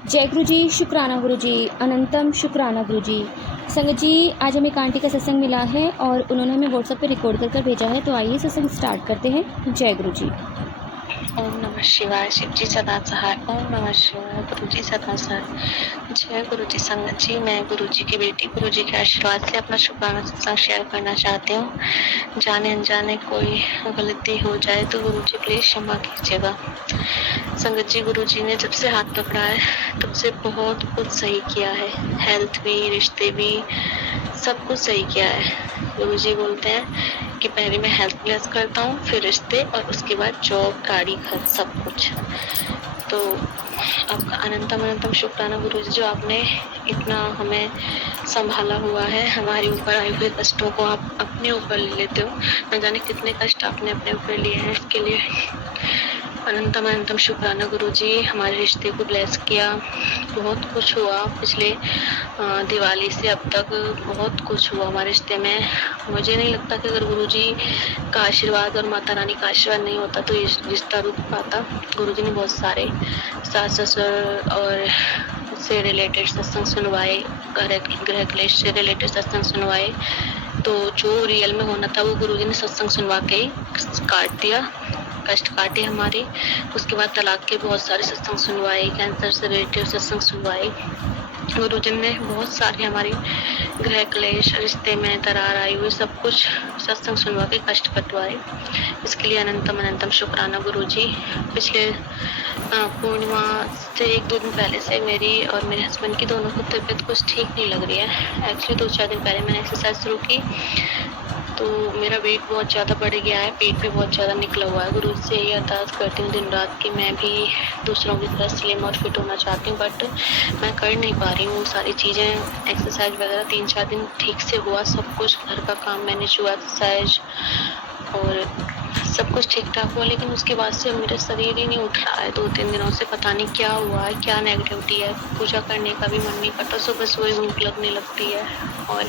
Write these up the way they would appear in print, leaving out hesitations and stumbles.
जय गुरु जी, शुक्राना गुरु जी, अनंतम शुक्राना गुरु जी। संगत जी, आज हमें एक आंटी का सत्संग मिला है और उन्होंने हमें व्हाट्सएप पे रिकॉर्ड कर भेजा है, तो आइए सत्संग स्टार्ट करते हैं। जय गुरु जी। ओम नमः शिवाय। शिव जी सदा सहाय। ओम नमः शिवाय। गुरु जी सदा सहाय। जय गुरु जी। संगत जी, मैं गुरु जी की बेटी गुरु जी के आशीर्वाद से अपना शुक्राना सत्संग शेयर करना चाहती हूँ। जाने अनजाने कोई गलती हो जाए तो गुरु जी प्लीज क्षमा कीजिएगा। संगत जी, गुरु जी ने जब से हाथ पकड़ा है तब से बहुत कुछ सही किया है। हेल्थ भी, रिश्ते भी, सब कुछ सही किया है। गुरु जी बोलते हैं कि पहले मैं हेल्थ ब्लेस करता हूँ, फिर रिश्ते, और उसके बाद जॉब, गाड़ी, घर, सब कुछ। तो आपका अनंतम अनंतम शुक्राना गुरु जी, जो आपने इतना हमें संभाला हुआ है। हमारे ऊपर आए हुए कष्टों को आप अपने ऊपर ले लेते हो। न जाने कितने कष्ट आपने अपने ऊपर लिए हैं, इसके लिए अनंतम अनंतम शुक्राना गुरु जी। हमारे रिश्ते को ब्लेस किया, बहुत कुछ हुआ पिछले दिवाली से अब तक, बहुत कुछ हुआ हमारे रिश्ते में। मुझे नहीं लगता कि अगर गुरु जी का आशीर्वाद और माता रानी का आशीर्वाद नहीं होता तो ये रिश्ता रुक पाता। गुरु जी ने बहुत सारे सास ससुर और से रिलेटेड सत्संग सुनवाए, गृह क्लेश से रिलेटेड सत्संग सुनवाए। तो जो रियल में होना था वो गुरु जी ने सत्संग सुनवा के काट दिया, कष्ट काटे हमारे। उसके बाद तलाक के बहुत सारे सत्संग सुनवाए, कैंसर से रिलेटेड सत्संग सुनवाए। गुरु जी ने बहुत सारे हमारे गृह क्लेश, रिश्ते में दरार आई हुई, सब कुछ सत्संग सुनवा के कष्ट कटवाए। इसके लिए अनंतम अनंतम शुक्राना गुरु जी। पिछले पूर्णिमा से 1-2 दिन पहले से मेरी और मेरे हस्बैंड की दोनों की तबीयत कुछ ठीक नहीं लग रही है। एक्चुअली 2-4 दिन पहले मैंने एक्सरसाइज शुरू की तो मेरा वेट बहुत ज़्यादा बढ़ गया है, पेट भी बहुत ज़्यादा निकला हुआ है। गुरु से यही अरदास करती हूँ दिन रात कि मैं भी दूसरों की तरह स्लिम और फिट होना चाहती हूँ, बट मैं कर नहीं पा रही हूँ सारी चीज़ें। एक्सरसाइज वगैरह 3-4 दिन ठीक से हुआ, सब कुछ घर का काम मैनेज हुआ, एक्सरसाइज और सब कुछ ठीक ठाक हुआ, लेकिन उसके बाद से मेरा शरीर ही नहीं उठ रहा है। 2-3 दिनों से पता नहीं क्या हुआ है, क्या नेगेटिविटी है। पूजा करने का भी मन नहीं करता, सुबह सुबह भूख लगने लगती है। और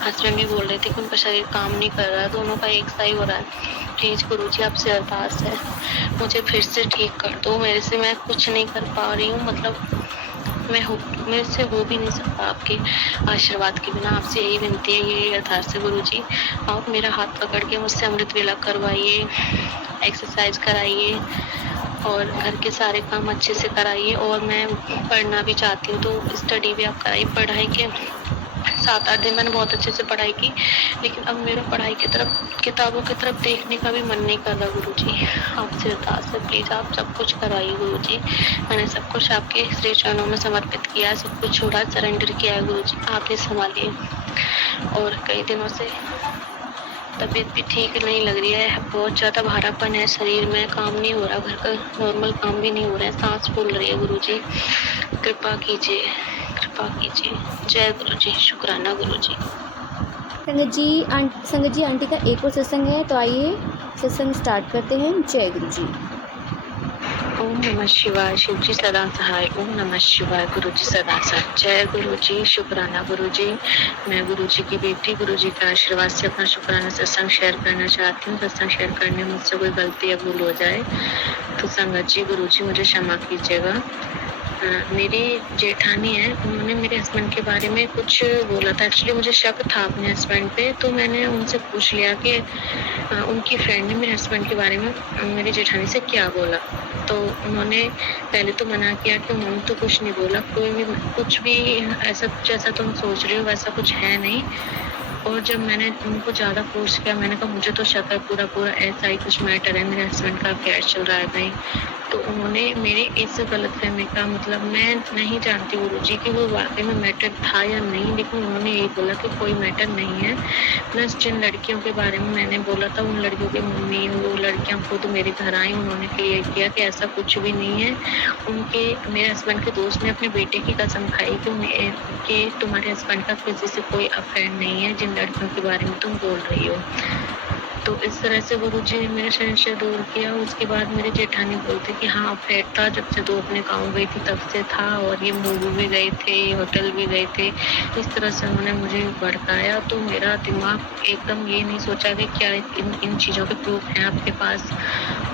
हस्बैंड भी बोल रहे थे कि उनका शरीर काम नहीं कर रहा है, दोनों का एक सा ही हो रहा है। प्लीज गुरु जी आपसे अरदास है, मुझे फिर से ठीक कर दो। मेरे से मैं कुछ नहीं कर पा रही हूँ, मतलब मेरे से हो भी नहीं सकता आपके आशीर्वाद के बिना। आपसे यही विनती है, यही अरदास है गुरु जी, आप मेरा हाथ पकड़ के मुझसे अमृत वेला करवाइए, एक्सरसाइज कराइए और घर के सारे काम अच्छे से कराइए। और मैं पढ़ना भी चाहती हूँ तो स्टडी भी आप कराइए। पढ़ाई के 7-8 दिन मैंने बहुत अच्छे से पढ़ाई की, लेकिन अब मेरा पढ़ाई की तरफ, किताबों की तरफ देखने का भी मन नहीं कर रहा। गुरु जी आपसे अरदास है, प्लीज आप सब कुछ कराइए गुरु जी। मैंने सब कुछ आपके श्री चरणों में समर्पित किया है, सब कुछ छोड़ा, सरेंडर किया है गुरु जी, आप ही संभालिए। और कई दिनों से तबीयत भी ठीक नहीं लग रही है, बहुत ज्यादा भारापन है शरीर में, काम नहीं हो रहा, घर का नॉर्मल काम भी नहीं हो रहा है, सांस फूल रही है। गुरु जी कृपा कीजिए, कृपा कीजिए। जय गुरु जी, शुक्राना गुरु जी। संगत जी, आंटी का एक और सत्संग है, तो आइए सत्संग स्टार्ट करते हैं। जय गुरु जी। ओम नमः शिवाय। शिव जी सदा सहाय। ओम नमः शिवाय। गुरु जी सदा सहाय। जय गुरु जी, शुक्राना गुरु जी। मैं गुरु जी की बेटी गुरु जी के आशीर्वाद से अपना शुक्राना सत्संग शेयर करना चाहती हूँ। सत्संग शेयर करने में मुझसे कोई गलती या भूल हो जाए तो संगत जी, गुरु जी मुझे क्षमा कीजिएगा। मेरी जेठानी है, उन्होंने मेरे हस्बैंड के बारे में कुछ बोला था। एक्चुअली मुझे शक था अपने हस्बैंड पे, तो मैंने उनसे पूछ लिया कि उनकी फ्रेंड ने मेरे हस्बैंड के बारे में मेरी जेठानी से क्या बोला। तो उन्होंने पहले तो मना किया कि उन्होंने तो कुछ नहीं बोला, कोई भी कुछ भी ऐसा जैसा तुम सोच रही हो वैसा कुछ है नहीं। और जब मैंने उनको ज़्यादा फोर्स किया, मैंने कहा मुझे तो शक है पूरा ऐसा ही कुछ मैटर है, मेरे हस्बैंड का अफेयर चल रहा है कहीं। तो उन्होंने मेरे इस गलतफहमी का, मतलब मैं नहीं जानती गुरुजी कि वो वाकई में मैटर था या नहीं, लेकिन उन्होंने यही बोला कि कोई मैटर नहीं है। प्लस जिन लड़कियों के बारे में मैंने बोला था, उन लड़कियों की मम्मी, वो लड़कियां खुद मेरे घर आई, उन्होंने क्लियर किया कि ऐसा कुछ भी नहीं है। उनके, मेरे हस्बैंड के दोस्त ने अपने बेटे की कसम खाई कि तुम्हारे हस्बैंड का किसी से कोई अफेयर नहीं है जिन लड़कियों के बारे में तुम बोल रही हो। तो इस तरह से गुरुजी ने मेरा संशय दूर किया। उसके बाद मेरी जेठानी बोलती कि हाँ फ्लैट था, जब से तू अपने गाँव गई थी तब से था, और ये मूवी भी गए थे, होटल भी गए थे। इस तरह से उन्होंने मुझे भड़काया। तो मेरा दिमाग एकदम ये नहीं सोचा कि क्या इन चीज़ों के प्रूफ हैं आपके पास।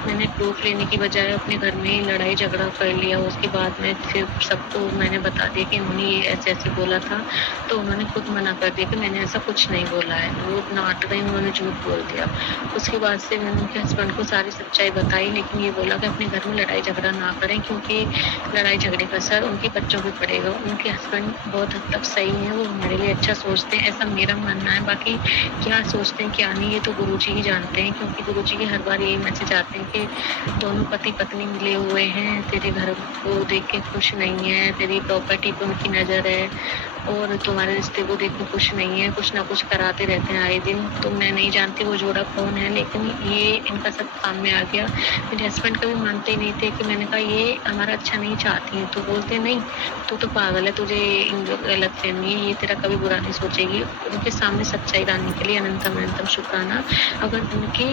मैंने प्रूफ लेने की बजाय अपने घर में ही लड़ाई झगड़ा कर लिया। उसके बाद में फिर सबको मैंने बता दिया कि उन्होंने ये ऐसे ऐसे बोला था। तो उन्होंने खुद मना कर दिया कि मैंने ऐसा कुछ नहीं बोला है, वो नाटक गई, उन्होंने झूठ बोल दिया। उसके बाद से मैंने उनके हस्बैंड को सारी सच्चाई बताई, लेकिन ये बोला कि अपने घर में लड़ाई झगड़ा ना करें, क्योंकि लड़ाई झगड़े का असर उनके बच्चों पे पड़ेगा। उनके हस्बैंड बहुत हद तक सही है, वो हमारे लिए अच्छा सोचते हैं, ऐसा मेरा मानना है। बाकी क्या सोचते हैं क्या नहीं, ये तो गुरुजी ही जानते हैं, क्योंकि गुरुजी के हर बार यही मैसेज आते हैं कि दोनों पति पत्नी मिले हुए हैं, तेरे घर को देख के खुश नहीं है, तेरी प्रॉपर्टी पे उनकी नज़र है, और तुम्हारे रिश्ते को देख के खुश नहीं है, कुछ ना कुछ कराते रहते हैं आए दिन। तो मैं नहीं जानती वो जोड़ा कौन है, लेकिन ये इनका सब सामने आ गया। मेरे हस्बैंड कभी मानते ही नहीं थे कि मैंने कहा ये हमारा अच्छा नहीं चाहती है, तो बोलते नहीं तू तो पागल है, तुझे गलत फहमी है, ये तेरा कभी बुरा नहीं सोचेगी। उनके सामने सच्चाई लाने के लिए अनंतम अनंतम शुक्राना। अगर उनके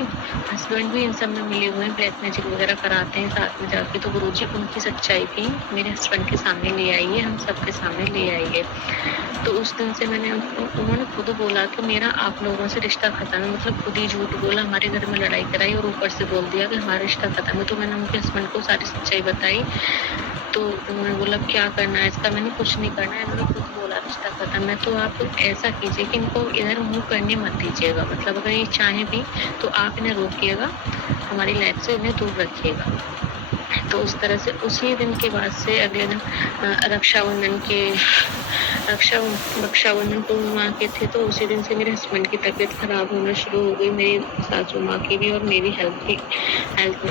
हस्बैंड भी इन सब में मिले हुए हैं, ब्लैक मैजिक वगैरह कराते हैं साथ में जाके, तो गुरुजी उनकी सच्चाई भी मेरे हस्बैंड के सामने ले आइए, हम सबके सामने ले आइए। तो उस दिन से उन्होंने खुद बोला कि मेरा आप लोगों से रिश्ता खत्म है, मतलब खुद ही झूठ बोला, हमारे घर में लड़ाई कराई और ऊपर से बोल दिया कि हमारा रिश्ता खत्म है। तो मैंने उनके हस्बैंड को सारी सच्चाई बताई। तो उन्होंने बोला क्या करना है इसका, मैंने कुछ नहीं करना है, इन्होंने खुद बोला रिश्ता खत्म है। तो आप ऐसा कीजिए कि इनको इधर मुंह करने मत दीजिएगा, मतलब अगर ये चाहें भी तो आप इन्हें रोकिएगा, हमारी लाइफ से इन्हें दूर रखिएगा। तो उस तरह से उसी दिन के बाद से अगले दिन रक्षाबंधन को वहाँ के थे, तो उसी दिन से मेरे हस्बैंड की तबीयत खराब होना शुरू हो गई, मेरी सासू माँ की भी, और मेरी हेल्थ में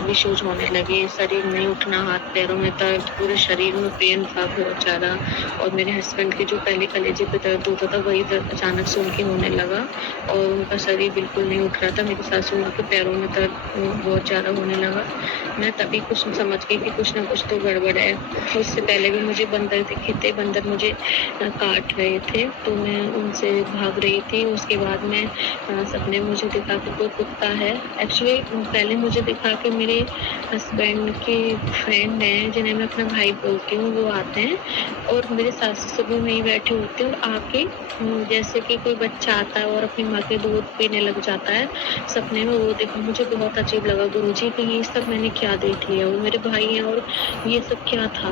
भी इश्यूज होने लगे, शरीर नहीं उठना, हाथ पैरों में दर्द, पूरे शरीर में पेन था बहुत ज़्यादा। और मेरे हस्बैंड के जो पहले कलेजे पे दर्द होता था वही दर्द अचानक से उनके होने लगा, और उनका शरीर बिल्कुल नहीं उठ रहा था। मेरी सासू माँ के पैरों में दर्द बहुत ज़्यादा होने लगा। मैं तभी कुछ समझ गई कि कुछ ना कुछ तो गड़बड़ है। उससे पहले भी मुझे बंदर दिखे थे, बंदर मुझे काट रहे थे, तो मैं उनसे भाग रही थी। उसके बाद में सपने में मुझे दिखा कि कोई कुत्ता है। एक्चुअली पहले मुझे दिखा कि मेरे हस्बैंड के फ्रेंड हैं, जिन्हें मैं अपना भाई बोलती हूँ, वो आते हैं और मेरे सासू सभी वहीं बैठे होते हैं, और आके जैसे कि कोई बच्चा आता है और अपनी माँ के दूध पीने लग जाता है, सपने में वो देखा। मुझे बहुत अजीब लगा गुरुजी कि ये सब मैंने क्या देख लिया, वो मेरे भाई हैं और ये सब क्या था।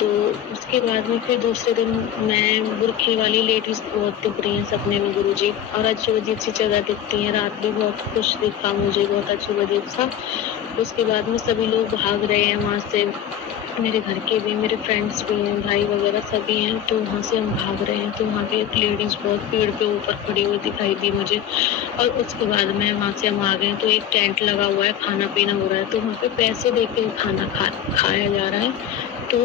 तो उसके बाद में फिर दूसरे दिन मैं बुरखे वाली लेडीज बहुत दिख रही हैं सपने में गुरुजी, और अजीब अजीब सी जगह दिखती हैं। रात भी बहुत कुछ दिखा मुझे, बहुत अजीब अजीब सा। उसके बाद में सभी लोग भाग रहे हैं वहाँ से, मेरे घर के भी, मेरे फ्रेंड्स भी हैं, भाई वगैरह सभी हैं। तो वहाँ से हम भाग रहे हैं, तो वहाँ पे एक लेडीज बहुत पेड़ पे ऊपर खड़ी हुई दिखाई दी मुझे। और उसके बाद में वहाँ से हम आ गए, तो एक टेंट लगा हुआ है, खाना पीना हो रहा है, तो वहाँ पे पैसे दे के खाना खाया जा रहा है। तो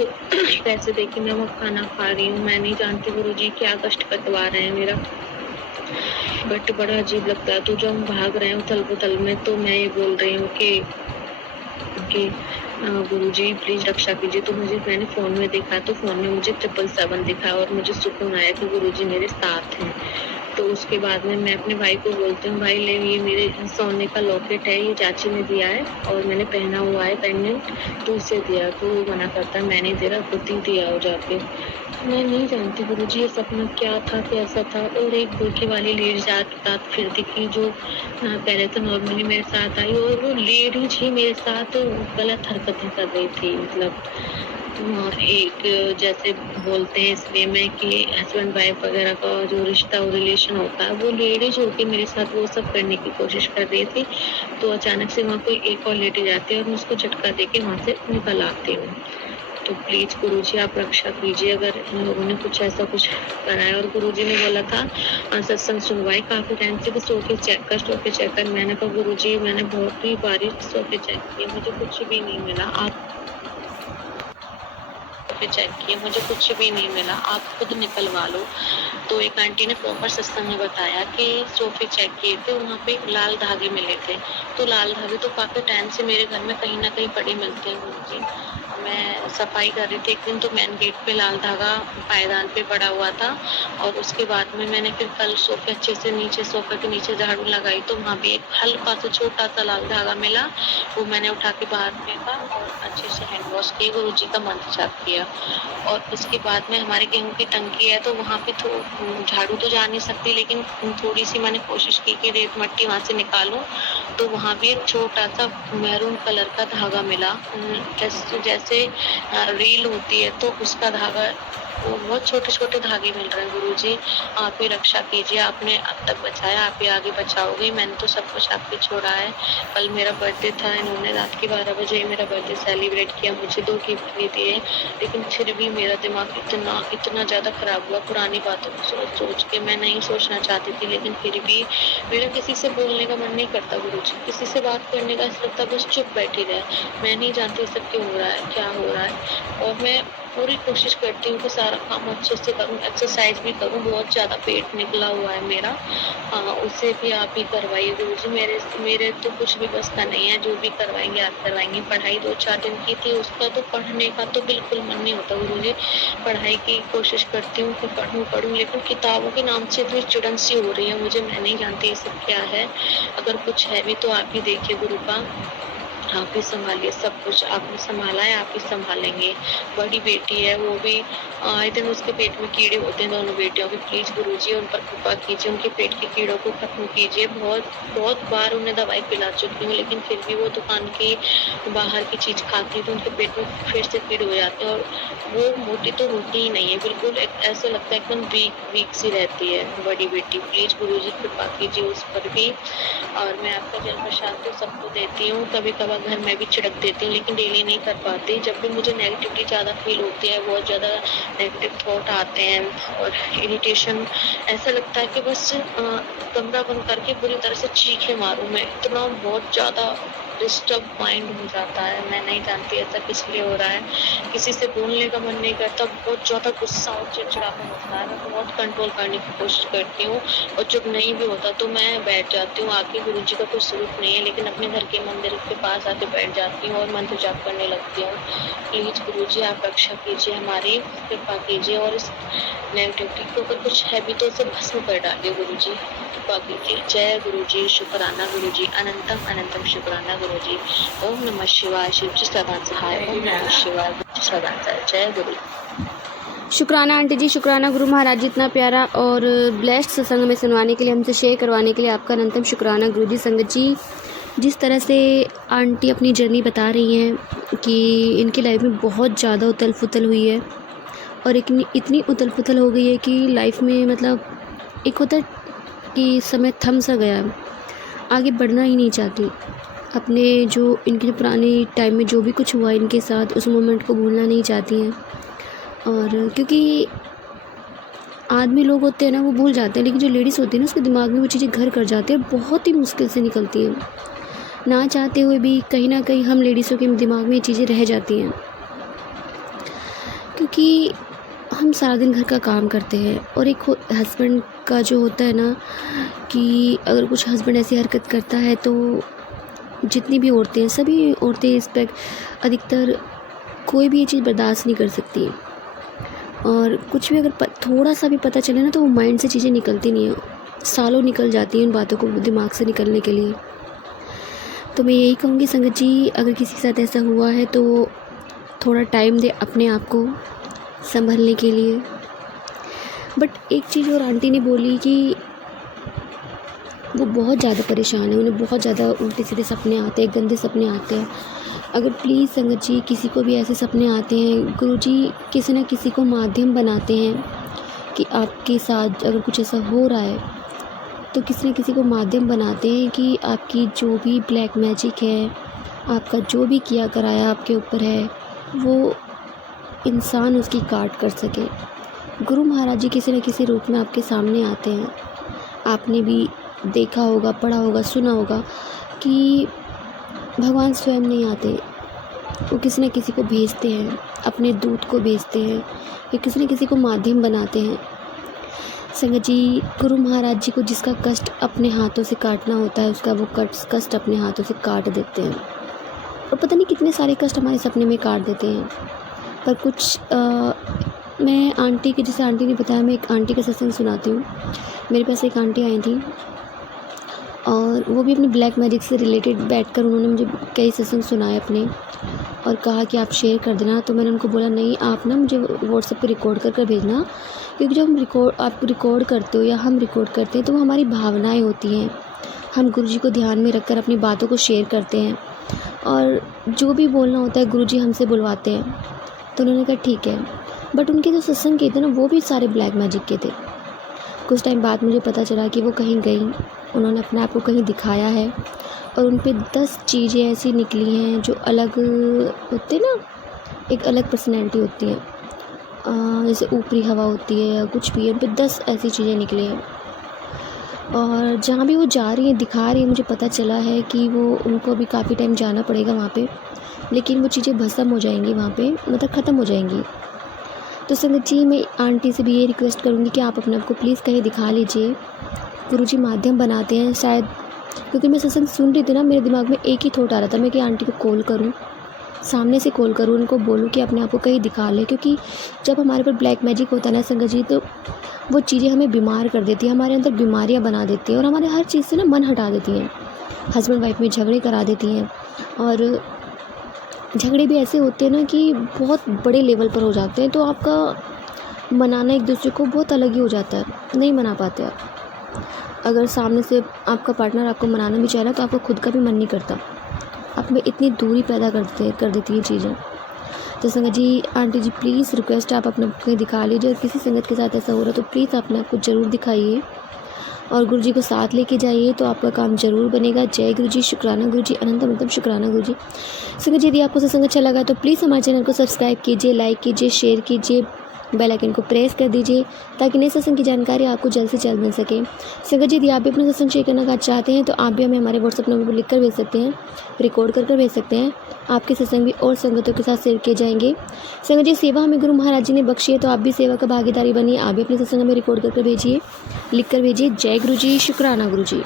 पैसे दे के मैं वहाँ खाना खा रही हूँ। मैं नहीं जानती गुरुजी क्या कष्ट कटवा रहे हैं मेरा, बट बड़ा अजीब लगता है। तो जब हम भाग रहे हैं उथल पुथल में, तो मैं ये बोल रही हूँ कि गुरुजी प्लीज रक्षा कीजिए। तो मैंने फोन में देखा, तो फोन में मुझे 777 दिखा, और मुझे सुकून आया कि गुरुजी मेरे साथ हैं। तो उसके बाद में मैं अपने भाई को बोलती हूँ, भाई ले ये मेरे सोने का लॉकेट है, ये चाची ने दिया है और मैंने पहना हुआ है पेंडेंट, तो उसे दिया। तो वो मना करता है, मैंने दे रहा, खुद ही दिया हो जाके। मैं नहीं जानती गुरुजी ये सपना क्या था, कैसा था। और एक बुरखे वाली लेडीज रात फिर दिखी, जो पहले तो नॉर्मली मेरे साथ आई, और वो लेडीज ही मेरे साथ गलत हरकतें कर रही थी, मतलब और एक जैसे बोलते हैं इसलिए में कि हस्बैंड वाइफ वगैरह का जो रिश्ता और रिलेशन होता है, वो लेडीज होके मेरे साथ वो सब करने की कोशिश कर रही थी। तो अचानक से वहाँ कोई एक और लेडी जाती है और मैं उसको झटका दे के वहाँ से निकल आती हूँ। तो प्लीज गुरुजी आप रक्षा कीजिए, अगर इन लोगों ने कुछ ऐसा कुछ कराया। और गुरुजी ने बोला था सत्संग सुनवाई काफी टाइम से, सो के चेक कर। मैंने कहा गुरुजी मैंने बहुत ही बारी सो के चेक किया, मुझे कुछ भी नहीं मिला, आप चेक किए, मुझे कुछ भी नहीं मिला, आप खुद निकलवा लो। तो एक आंटी ने प्रॉपर सत्संग में बताया कि सोफे चेक किए थे, वहाँ पे लाल धागे मिले थे। तो लाल धागे तो काफी टाइम से मेरे घर में कहीं ना कहीं पड़े मिलते हैं गुरुजी, मैं सफाई कर रही थी एक दिन, तो मेन गेट पे लाल धागा पायदान पे पड़ा हुआ था। और उसके बाद में मैंने फिर कल सोफे अच्छे से नीचे, सोफे के नीचे झाड़ू लगाई तो वहाँ भी एक हल्का सा छोटा सा लाल धागा मिला। वो मैंने उठा के बाहर फेंका और अच्छे से हैंड वॉश किए, गुरु जी का मंत्र जाप किया। और उसके बाद में हमारे गेहूं की टंकी है, तो वहाँ पे झाड़ू तो जा नहीं सकती, लेकिन थोड़ी सी मैंने कोशिश की कि रेत मट्टी वहाँ से निकालूं। तो वहाँ भी एक छोटा सा मैरून कलर का धागा मिला, जैसे रील होती है तो उसका धागा। वो बहुत छोटे छोटे धागे मिल रहे हैं। गुरुजी, आप ही रक्षा कीजिए, आपने अब तक बचाया, आप ही आगे बचाओगे। मैंने तो सब कुछ आप पे छोड़ा है। कल मेरा बर्थडे था, इन्होंने रात के 12 बजे मेरा बर्थडे सेलिब्रेट किया, मुझे 2 गिफ्ट भी दिए, लेकिन फिर भी मेरा दिमाग इतना ज़्यादा खराब हुआ। पुरानी बातों को सोच के मैं नहीं सोचना चाहती थी, लेकिन फिर भी मेरा किसी से बोलने का मन नहीं करता गुरुजी, किसी से बात करने का ऐसा लगता बस चुप बैठी रहे। मैं नहीं जानती सब क्यों हो रहा है, क्या हो रहा है। और मैं पूरी कोशिश करती हूँ कि सारा काम अच्छे से करूँ, एक्सरसाइज भी करूँ। बहुत ज़्यादा पेट निकला हुआ है मेरा, उसे भी आप ही करवाइए गुरुजी। मेरे तो कुछ भी बस का नहीं है, जो भी करवाएंगे आप करवाएंगे। पढ़ाई 2-4 दिन की थी, उसका तो पढ़ने का तो बिल्कुल मन नहीं होता गुरुजी। पढ़ाई की कोशिश करती हूँ कि पढ़ूँ, लेकिन किताबों के नाम से इतनी चिड़न सी हो रही है मुझे, मैं नहीं जानती ये सब क्या है। अगर कुछ है भी तो आप ही देखिए गुरु का, आप ही संभालिए सब कुछ। आपने संभाला है, आप ही संभालेंगे। बड़ी बेटी है, वो भी आए दिन उसके पेट में कीड़े होते हैं, दोनों बेटियों के। प्लीज गुरुजी उन पर कृपा कीजिए, उनके पेट के कीड़ों को खत्म कीजिए। बहुत बार उन्हें दवाई पिला चुकी हूँ, लेकिन फिर भी वो दुकान की बाहर की चीज खाती है तो उनके पेट में फिर से कीड़े हो जाते हैं। और वो मोटी तो होती ही नहीं है, बिल्कुल ऐसा लगता है एकदम वीक सी रहती है बड़ी बेटी। प्लीज गुरुजी कृपा कीजिए उस पर भी। और मैं आपका जल प्रसाद तो सबको देती हूँ, कभी कभार घर में भी छिड़क देती हूँ, लेकिन डेली नहीं कर पाती। जब भी मुझे नेगेटिविटी ज़्यादा फील होती है, बहुत ज़्यादा नेगेटिव थॉट आते हैं और इरिटेशन, ऐसा लगता है कि बस कमरा बंद करके बुरी तरह से चीखें मारूं। मैं इतना बहुत ज़्यादा डिस्टर्ब माइंड हो जाता है। मैं नहीं जानती ऐसा किस लिए हो रहा है। किसी से बोलने का मन नहीं करता, बहुत ज़्यादा गुस्सा और चिड़चिड़ापन होता है। मैं बहुत कंट्रोल करने की कोशिश करती हूँ, और जब नहीं भी होता तो मैं बैठ जाती हूँ। आके गुरु जी का कोई स्वरूप नहीं है, लेकिन अपने घर के मंदिर के पास आके बैठ जाती हूँ और मंत्र जाप करने लगती हूँ। प्लीज गुरु जी आप रक्षा कीजिए, हमारी कृपा कीजिए, और इस नेगेटिविटी को अगर कुछ है भी तो उसे भस्म कर डालिए गुरु जी, कृपा कीजिए। जय गुरु जी, शुक्राना गुरु जी, अनंतम अनंतम शुक्राना गुरु जी। ओम नमः शिवाय, शिव जी सदा सहाय। ओम नमः शिवाय, गुरु जी सदा सहाय। जय गुरु। शुक्राना आंटी जी, शुक्राना गुरु महाराज जी, इतना प्यारा और ब्लेस्ड सत्संग में सुनवाने के लिए, हमसे शेयर करवाने के लिए आपका अनंतम शुक्राना गुरु जी। संगत जी, जिस तरह से आंटी अपनी जर्नी बता रही हैं कि इनकी लाइफ में बहुत ज़्यादा उथल पुथल हुई है, और इतनी उथल पुथल हो गई है कि लाइफ में मतलब एक होता है कि समय थम सा गया, आगे बढ़ना ही नहीं चाहती। अपने जो इनके पुराने टाइम में जो भी कुछ हुआ इनके साथ, उस मोमेंट को भूलना नहीं चाहती हैं। और क्योंकि आदमी लोग होते हैं ना, वो भूल जाते हैं, लेकिन जो लेडीज़ होती है ना, उसके दिमाग में वो चीज़ें घर कर जाते हैं, बहुत ही मुश्किल से निकलती हैं। ना चाहते हुए भी कहीं ना कहीं हम लेडीज़ों के दिमाग में ये चीज़ें रह जाती हैं, क्योंकि हम सारा दिन घर का काम करते हैं। और एक हस्बैंड का जो होता है ना, कि अगर कुछ हस्बैंड ऐसी हरकत करता है तो जितनी भी औरतें हैं, सभी औरतें रिस्पेक्ट, अधिकतर कोई भी ये चीज़ बर्दाश्त नहीं कर सकती। और कुछ भी अगर थोड़ा सा भी पता चले ना, तो वो माइंड से चीज़ें निकलती नहीं है, सालों निकल जाती हैं उन बातों को दिमाग से निकलने के लिए। तो मैं यही कहूँगी संगत जी, अगर किसी के साथ ऐसा हुआ है तो थोड़ा टाइम दे अपने आप को संभलने के लिए। बट एक चीज़ और आंटी ने बोली कि वो बहुत ज़्यादा परेशान है, उन्हें बहुत ज़्यादा उल्टे सीधे सपने आते हैं, गंदे सपने आते हैं। अगर प्लीज़ संगत जी किसी को भी ऐसे सपने आते हैं, गुरुजी किसी न किसी को माध्यम बनाते हैं कि आपके साथ अगर कुछ ऐसा हो रहा है, तो किसी न किसी को माध्यम बनाते हैं कि आपकी जो भी ब्लैक मैजिक है, आपका जो भी किया कराया आपके ऊपर है, वो इंसान उसकी काट कर सके। गुरु महाराज जी किसी न किसी रूप में आपके सामने आते हैं। आपने भी देखा होगा, पढ़ा होगा, सुना होगा कि भगवान स्वयं नहीं आते, वो किसी न किसी को भेजते हैं, अपने दूत को भेजते हैं, या किसी न किसी को माध्यम बनाते हैं। संगत जी, गुरु महाराज जी को जिसका कष्ट अपने हाथों से काटना होता है, उसका वो कष्ट अपने हाथों से काट देते हैं। और पता नहीं कितने सारे कष्ट हमारे सपने में काट देते हैं। पर कुछ मैं आंटी की, जैसे आंटी ने बताया, मैं एक आंटी का सत्संग सुनाती हूँ। मेरे पास एक आंटी आई थी और वो भी अपने ब्लैक मैजिक से रिलेटेड बैठकर उन्होंने मुझे कई सत्संग सुनाए अपने, और कहा कि आप शेयर कर देना। तो मैंने उनको बोला नहीं, आप ना मुझे व्हाट्सएप पे रिकॉर्ड कर भेजना, क्योंकि जब आप रिकॉर्ड करते हो या हम रिकॉर्ड करते हैं तो वो हमारी भावनाएं होती हैं। हम गुरुजी को ध्यान में रखकर अपनी बातों को शेयर करते हैं और जो भी बोलना होता है गुरुजी हमसे बुलवाते हैं। तो उन्होंने कहा ठीक है, बट उनके जो सत्संग के थे ना वो भी सारे ब्लैक मैजिक के थे। कुछ टाइम बाद मुझे पता चला कि वो कहीं गई, उन्होंने अपने आप को कहीं दिखाया है और उन पे 10 चीज़ें ऐसी निकली हैं जो अलग होते हैं ना, एक अलग पर्सनैलिटी होती है, जैसे ऊपरी हवा होती है या कुछ भी है, उन पे 10 ऐसी चीज़ें निकली हैं। और जहाँ भी वो जा रही हैं, दिखा रही हैं, मुझे पता चला है कि वो उनको अभी काफ़ी टाइम जाना पड़ेगा वहाँ पे, लेकिन वो चीज़ें भस्म हो जाएंगी वहाँ पे, मतलब ख़त्म हो जाएंगी। तो संगत जी, मैं आंटी से भी ये रिक्वेस्ट करूँगी कि आप अपने आप को प्लीज़ कहीं दिखा लीजिए। गुरुजी माध्यम बनाते हैं शायद, क्योंकि मैं सत्संग सुन रही थी ना, मेरे दिमाग में एक ही थॉट आ रहा था, मैं कि आंटी को कॉल करूँ, सामने से कॉल करूँ, उनको बोलूँ कि अपने आप को कहीं दिखा ले। क्योंकि जब हमारे पर ब्लैक मैजिक होता है ना संगत जी, तो वो चीज़ें हमें बीमार कर देती हैं, हमारे अंदर बीमारियाँ बना देती हैं और हमारे हर चीज़ से ना मन हटा देती हैं। हस्बैंड वाइफ में झगड़े करा देती हैं, और झगड़े भी ऐसे होते हैं ना कि बहुत बड़े लेवल पर हो जाते हैं। तो आपका मनाना एक दूसरे को बहुत अलग ही हो जाता है, नहीं मना पाते आप। अगर सामने से आपका पार्टनर आपको मनाना भी चाह रहा है तो आपका खुद का भी मन नहीं करता, आप में इतनी दूरी पैदा कर देती है चीज़ें। तो संगत जी, आंटी जी प्लीज़ रिक्वेस्ट, आप अपने आप को दिखा लीजिए, और किसी संगत के साथ ऐसा हो रहा है तो प्लीज़ अपने आप को ज़रूर दिखाइए और गुरुजी को साथ लेके जाइए, तो आपका काम ज़रूर बनेगा। जय गुरुजी, शुक्राना गुरुजी, अनंत मतलब शुक्राना गुरुजी। संगत जी, यदि आपको सत्संग अच्छा लगा तो प्लीज़ हमारे चैनल को सब्सक्राइब कीजिए, लाइक कीजिए, शेयर कीजिए, बेल आइकन को प्रेस कर दीजिए ताकि नए सत्संग की जानकारी आपको जल्द से जल्द मिल सके। संगत जी, यदि आप भी अपना सत्संग शेयर करना चाहते हैं तो आप भी हमें हमारे व्हाट्सएप नंबर पर लिख कर भेज सकते हैं, रिकॉर्ड कर भेज सकते हैं। आपके सत्संग भी और संगतों के साथ शेयर किए जाएंगे। संगत जी, सेवा हमें गुरु महाराज जी ने बख्शी है, तो आप भी सेवा का भागीदारी बनिए। आप भी अपने सत्संग में रिकॉर्ड कर भेजिए, लिख कर भेजिए। जय गुरु जी, शुक्राना गुरु जी।